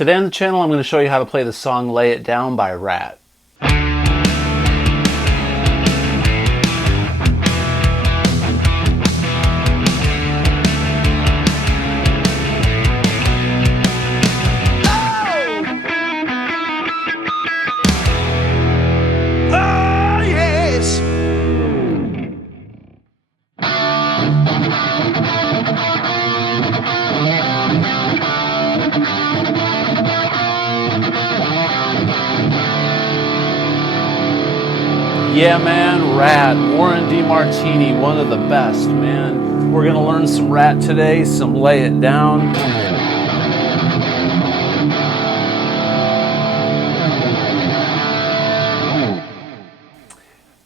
Today on the channel I'm going to show you how to play the song Lay It Down by Ratt. Yeah, man, Ratt, Warren Demartini, one of the best, man. We're gonna learn some Ratt today, some Lay It Down.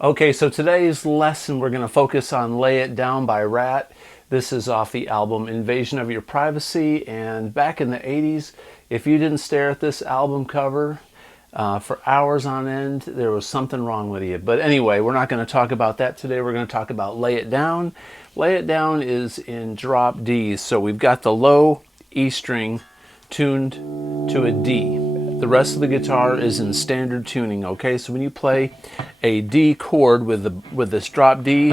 Okay, so today's lesson we're gonna focus on Lay It Down by Ratt. This is off the album Invasion of Your Privacy, and back in the 80s, if you didn't stare at this album cover for hours on end, there was something wrong with you. But anyway, we're not going to talk about that today. We're going to talk about Lay It Down. Lay It Down is in drop Ds. So we've got the low E string tuned to a D. The rest of the guitar is in standard tuning, okay? So when you play a D chord with this drop D,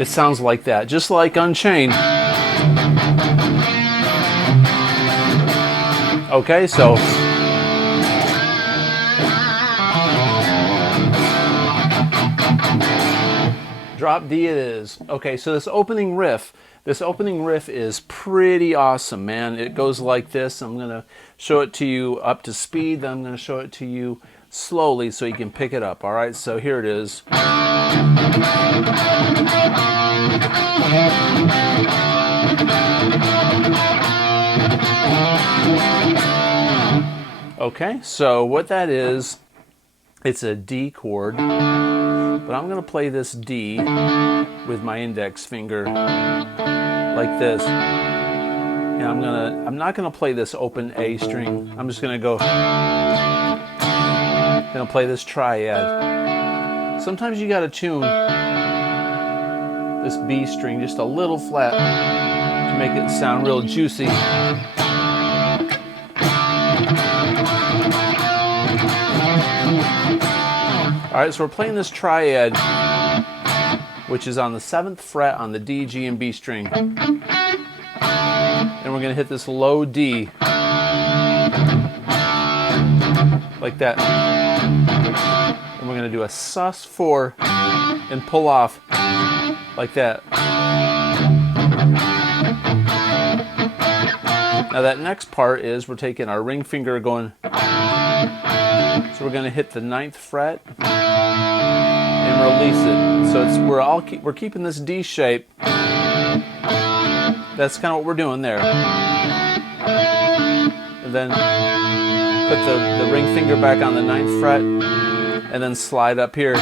it sounds like that, just like Unchained. Okay, so drop D it is. Okay, so this opening riff is pretty awesome, man. It goes like this. I'm gonna show it to you up to speed, then I'm gonna show it to you slowly so you can pick it up. All right, so here it is. Okay, so what that is, it's a D chord, but I'm going to play this D with my index finger like this. And I'm not going to play this open A string. I'm just going to play this triad. Sometimes you got to tune this B string just a little flat to make it sound real juicy. Alright, so we're playing this triad, which is on the 7th fret on the D, G, and B string. And we're going to hit this low D, like that. And we're going to do a sus4 and pull off, like that. Now that next part is we're taking our ring finger going, so we're going to hit the 9th fret and release it. So we're keeping this D shape. That's kind of what we're doing there. And then put the ring finger back on the 9th fret and then slide up here,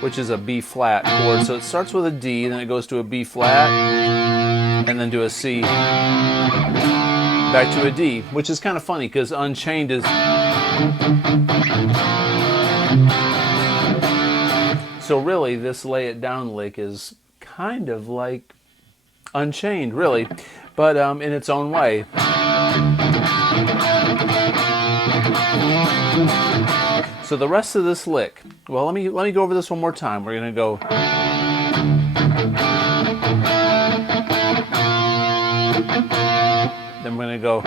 which is a B flat chord. So it starts with a D, then it goes to a B flat, and then to a C, back to a D, which is kind of funny because Unchained is... So really, this Lay It Down lick is kind of like Unchained, really, but in its own way. So the rest of this lick, well, let me go over this one more time. We're going to go... Then we're going to go...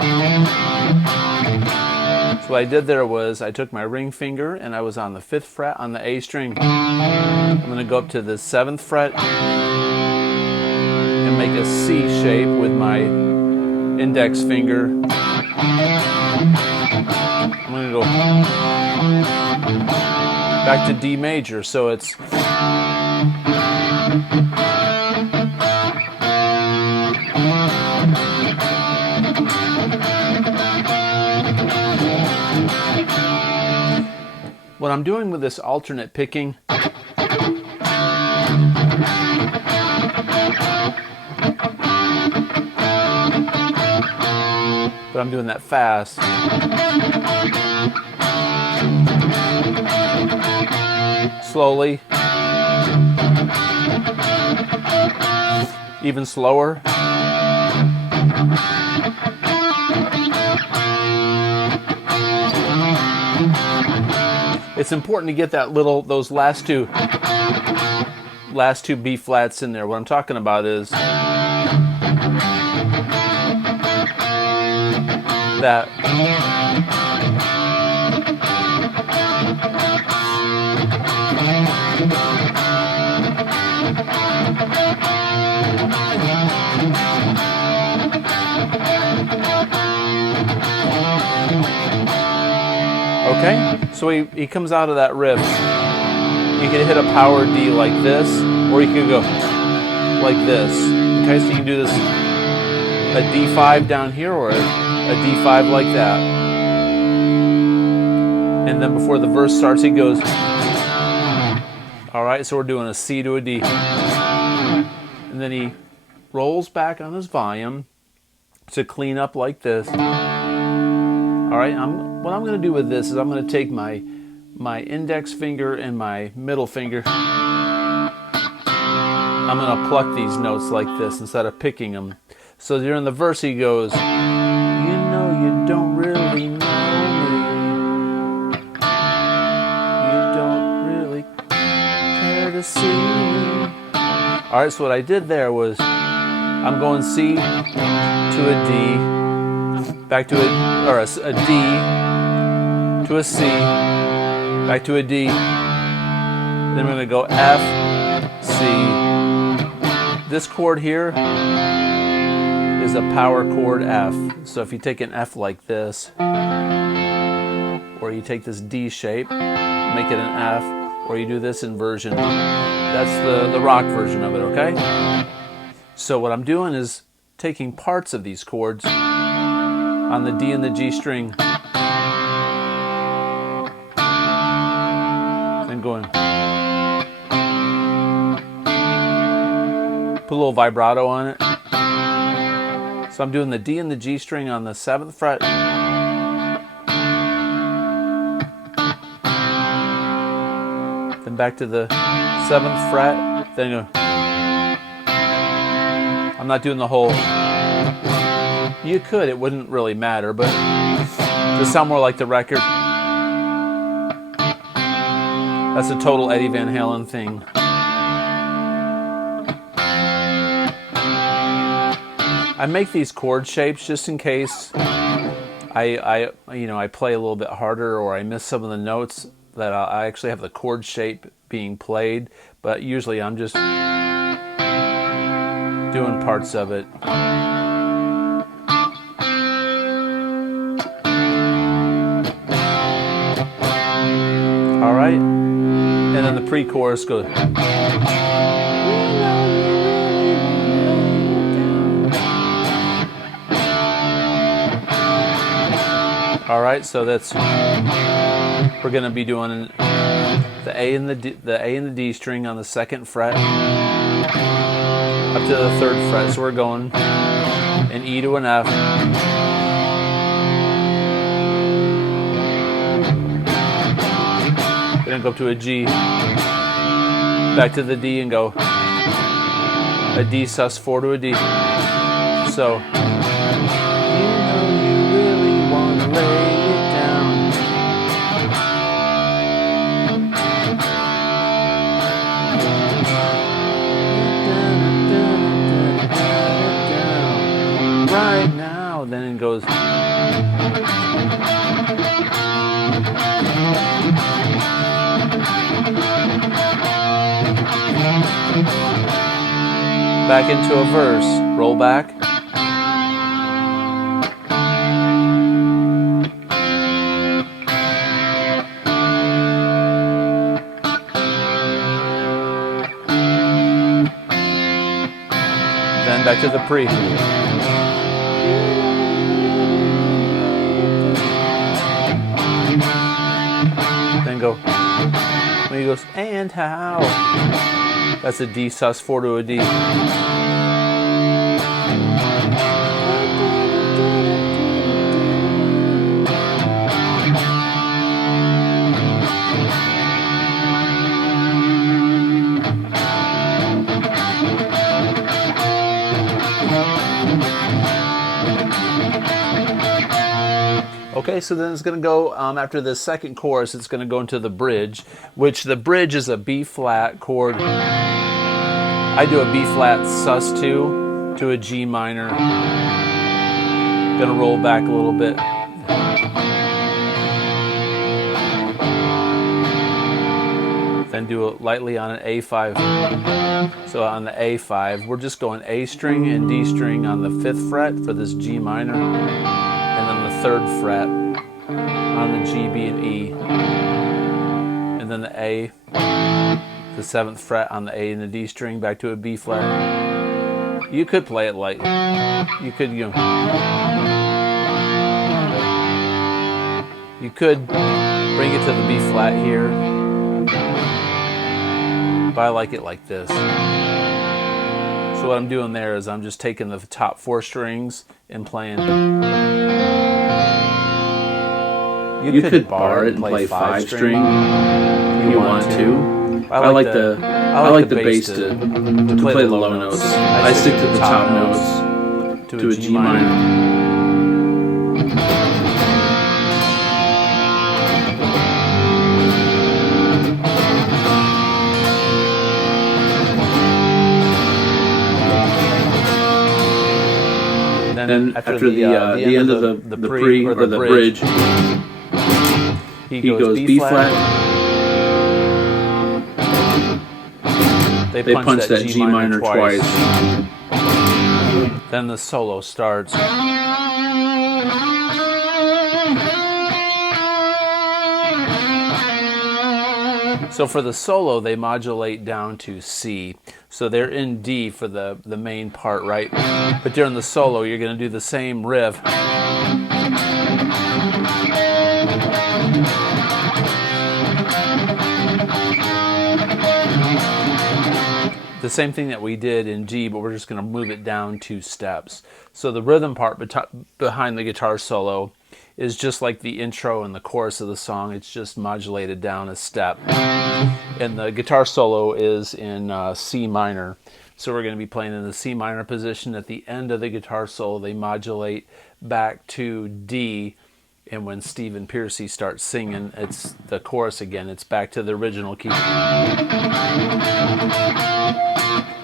So what I did there was I took my ring finger and I was on the 5th fret on the A string. I'm going to go up to the 7th fret and make a C shape with my index finger. I'm going to go back to D major, so it's... What I'm doing with this alternate picking, but I'm doing that fast. Slowly. Even slower. It's important to get those last two B flats in there. What I'm talking about is that okay, so he comes out of that riff. You can hit a power D like this, or you can go like this. Okay, so you can do this a D5 down here, or a D5 like that. And then before the verse starts, he goes. All right, so we're doing a C to a D. And then he rolls back on his volume to clean up like this. All right, what I'm going to do with this is I'm going to take my index finger and my middle finger. I'm going to pluck these notes like this instead of picking them. So during the verse he goes, you know you don't really know me. You don't really care to see me. All right, so what I did there was I'm going C to a D, back to a D, to a C, back to a D, then we're going to go F, C. This chord here is a power chord F. So if you take an F like this, or you take this D shape, make it an F, or you do this inversion, that's the rock version of it, okay? So what I'm doing is taking parts of these chords on the D and the G string, and going, put a little vibrato on it. So I'm doing the D and the G string on the 7th fret, then back to the 7th fret, then go. I'm not doing the whole. You could, it wouldn't really matter, but to sound more like the record. That's a total Eddie Van Halen thing. I make these chord shapes just in case I play a little bit harder, or I miss some of the notes that I actually have the chord shape being played, but usually I'm just doing parts of it. All right, and then the pre-chorus goes. All right, so we're going to be doing the A and the D string on the 2nd fret up to the 3rd fret. So we're going an E to an F. We're going to go up to a G, back to the D, and go a D sus4 to a D. So lay it down. Right now, then it goes. Back into a verse. Roll back. Back to the pre. Then go. When he goes, and how? That's a D sus4 to a D. Okay, so then it's going to go, after the second chorus, it's going to go into the bridge, which the bridge is a B flat chord. I do a B flat sus2 to a G minor. Going to roll back a little bit. Then do it lightly on an A5. So on the A5, we're just going A string and D string on the 5th fret for this G minor. And then the 3rd fret on the G, B, and E, and then the A, the 7th fret on the A and the D string back to a B flat. You could play it like, you could bring it to the B flat here, but I like it like this. So what I'm doing there is I'm just taking the top 4 strings and playing. You could bar it and play 5 string if you want to. I like the bass to play the low notes. I stick to the top notes to a G minor. Then after the end of the pre or the bridge, he goes B flat. They punch that G minor twice. Then the solo starts. So for the solo, they modulate down to C. So they're in D for the main part, right? But during the solo, you're going to do the same riff. The same thing that we did in G, but we're just going to move it down 2 steps. So the rhythm part behind the guitar solo is just like the intro and the chorus of the song. It's just modulated down a step. And the guitar solo is in C minor. So we're going to be playing in the C minor position. At the end of the guitar solo, they modulate back to D. And when Stephen Pearcy starts singing, it's the chorus again. It's back to the original key.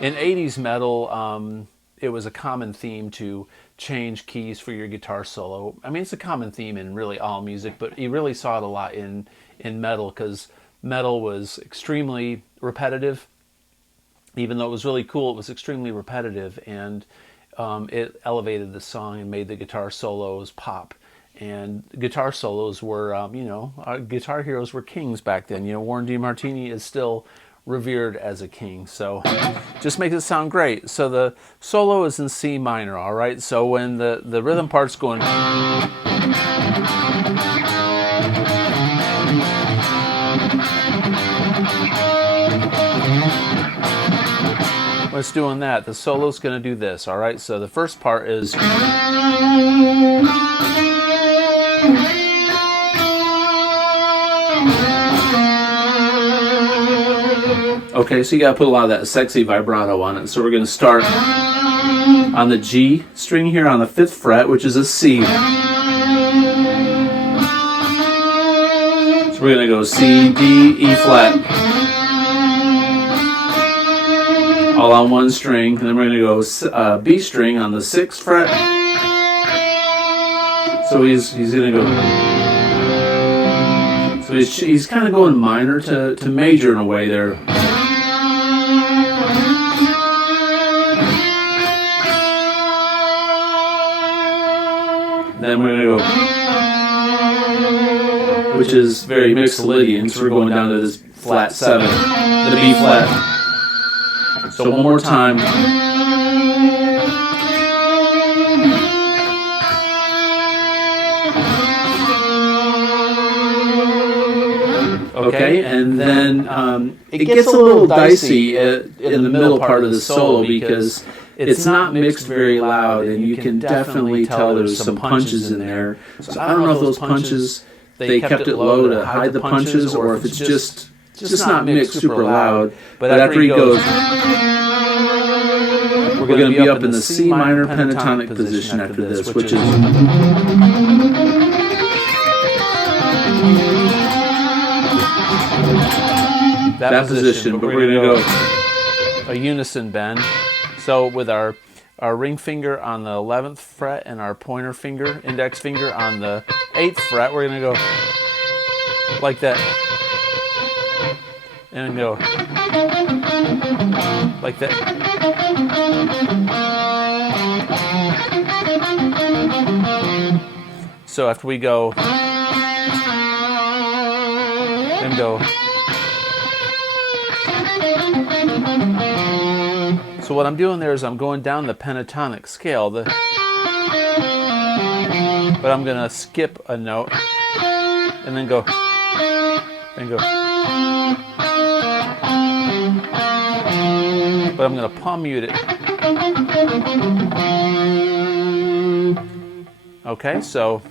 In 80s metal, it was a common theme to change keys for your guitar solo. I mean, it's a common theme in really all music, but you really saw it a lot in metal, because metal was extremely repetitive. Even though it was really cool, it was extremely repetitive, and it elevated the song and made the guitar solos pop. And guitar solos were, our guitar heroes were kings back then. You know, Warren Demartini is still revered as a king, so just makes it sound great. So the solo is in C minor, all right? So when the rhythm part's going, when it's doing that, the solo's going to do this, all right? So the first part is, okay, so you gotta put a lot of that sexy vibrato on it. So we're gonna start on the G string here on the 5th fret, which is a C. So we're gonna go C, D, E flat, all on one string, and then we're gonna go B string on the 6th fret. So he's gonna go. So he's kind of going minor to major in a way there. Then we're going to go, which is very Mixolydian, so we're going down to this flat 7, the B flat. So one more time. Okay, and then it gets a little dicey in the middle part of the solo, because it's not mixed very loud, and you can definitely tell there's some punches in there. So I don't know if those punches, they kept it low to hide the punches, or if it's just not mixed super loud. But after he goes, we're going to be up in the C minor pentatonic position after this, which is... that position, but we're going to go a unison bend. So with our ring finger on the 11th fret and our pointer finger, index finger on the 8th fret, we're going to go like that. And go like that. So after we go and go. So what I'm doing there is I'm going down the pentatonic scale, but I'm going to skip a note and then go and go. But I'm going to palm mute it. Okay, so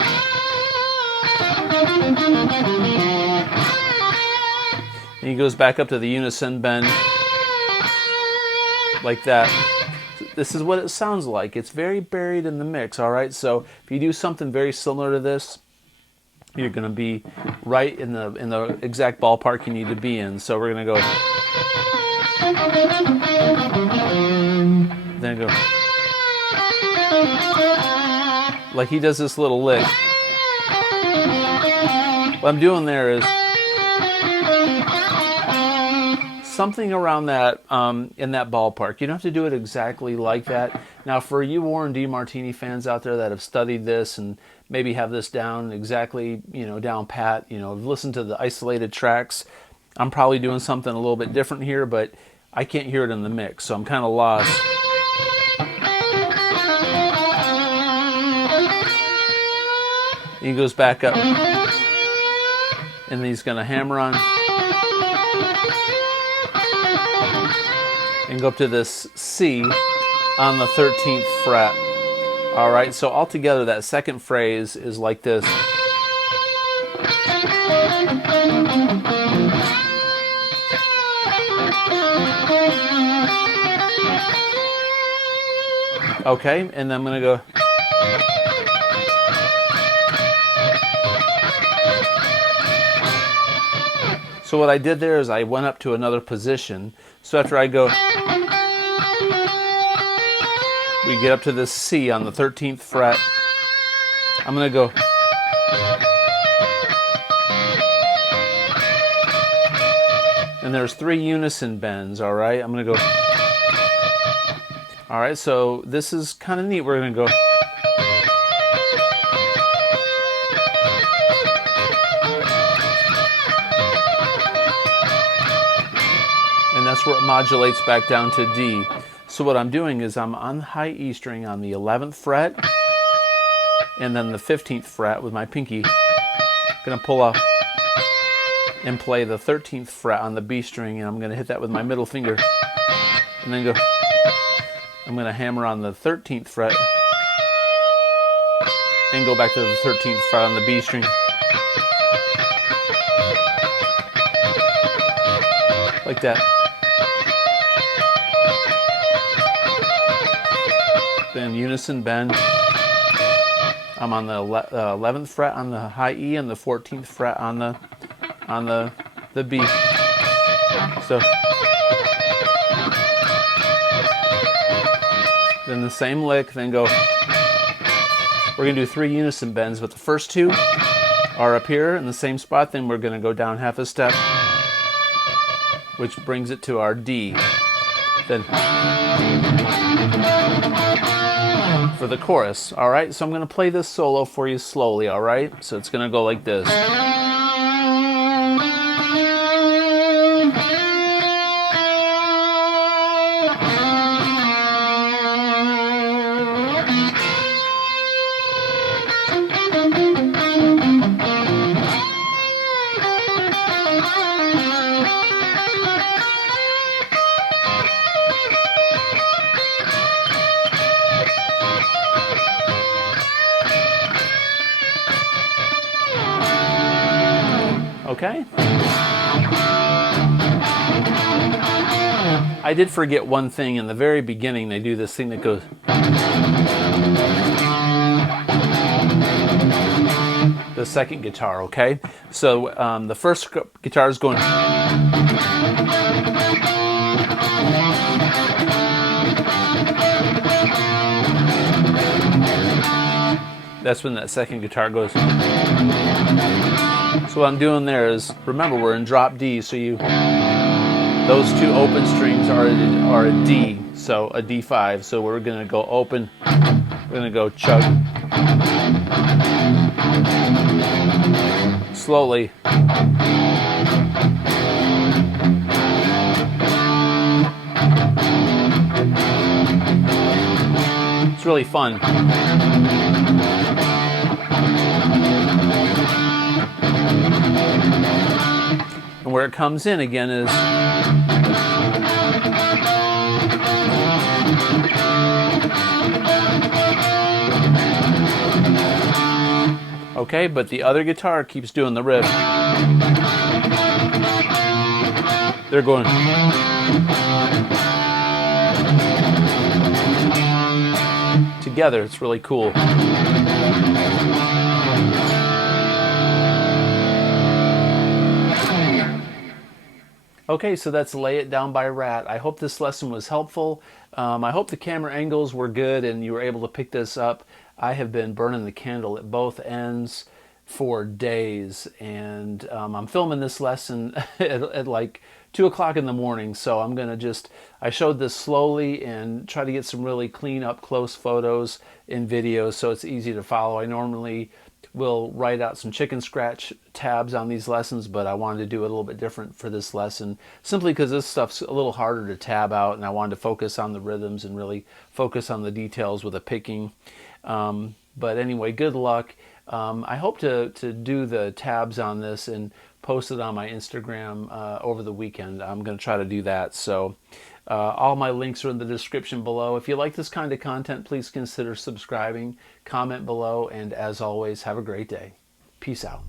and he goes back up to the unison bend like that. This is what it sounds like. It's very buried in the mix, all right? So if you do something very similar to this, you're going to be right in the exact ballpark you need to be in. So we're going to go. Then go. Like he does this little lick. What I'm doing there is something around that, in that ballpark. You don't have to do it exactly like that. Now, for you Warren Demartini fans out there that have studied this and maybe have this down exactly, down pat, listen to the isolated tracks. I'm probably doing something a little bit different here, but I can't hear it in the mix, so I'm kind of lost. He goes back up, and he's going to hammer on and go up to this C on the 13th fret. All right, so altogether that second phrase is like this. Okay, and then I'm going to go. So what I did there is I went up to another position. So after I go, we get up to this C on the 13th fret. I'm going to go. And there's 3 unison bends, all right? I'm going to go. All right, so this is kind of neat. We're going to go. And that's where it modulates back down to D. So what I'm doing is I'm on the high E string on the 11th fret and then the 15th fret with my pinky. Going to pull up and play the 13th fret on the B string, and I'm going to hit that with my middle finger and then go. I'm going to hammer on the 13th fret and go back to the 13th fret on the B string. Like that. Then unison bend. I'm on the 11th fret on the high E and the 14th fret on the B. So then the same lick, then go. We're going to do 3 unison bends, but the first 2 are up here in the same spot. Then we're going to go down half a step, which brings it to our D. Then for the chorus, all right? So I'm going to play this solo for you slowly, all right? So it's going to go like this. Okay. I did forget one thing. In the very beginning, they do this thing that goes... the second guitar, okay? So the first guitar is going... That's when that second guitar goes... So what I'm doing there is, remember, we're in drop D, so those two open strings are a D, so a D5. So we're going to go open, we're going to go chug. Slowly. It's really fun. And where it comes in again is... Okay, but the other guitar keeps doing the riff. They're going... together. It's really cool. Okay, so that's Lay It Down by Ratt. I hope this lesson was helpful. I hope the camera angles were good and you were able to pick this up. I have been burning the candle at both ends for days, and I'm filming this lesson at like 2 o'clock in the morning, so I'm gonna I showed this slowly and try to get some really clean up close photos and videos so it's easy to follow. I normally will write out some chicken scratch tabs on these lessons, but I wanted to do it a little bit different for this lesson simply because this stuff's a little harder to tab out, and I wanted to focus on the rhythms and really focus on the details with the picking. But anyway, good luck. I hope to do the tabs on this and post it on my Instagram over the weekend. I'm going to try to do that. So all my links are in the description below. If you like this kind of content, please consider subscribing, comment below, and as always, have a great day. Peace out.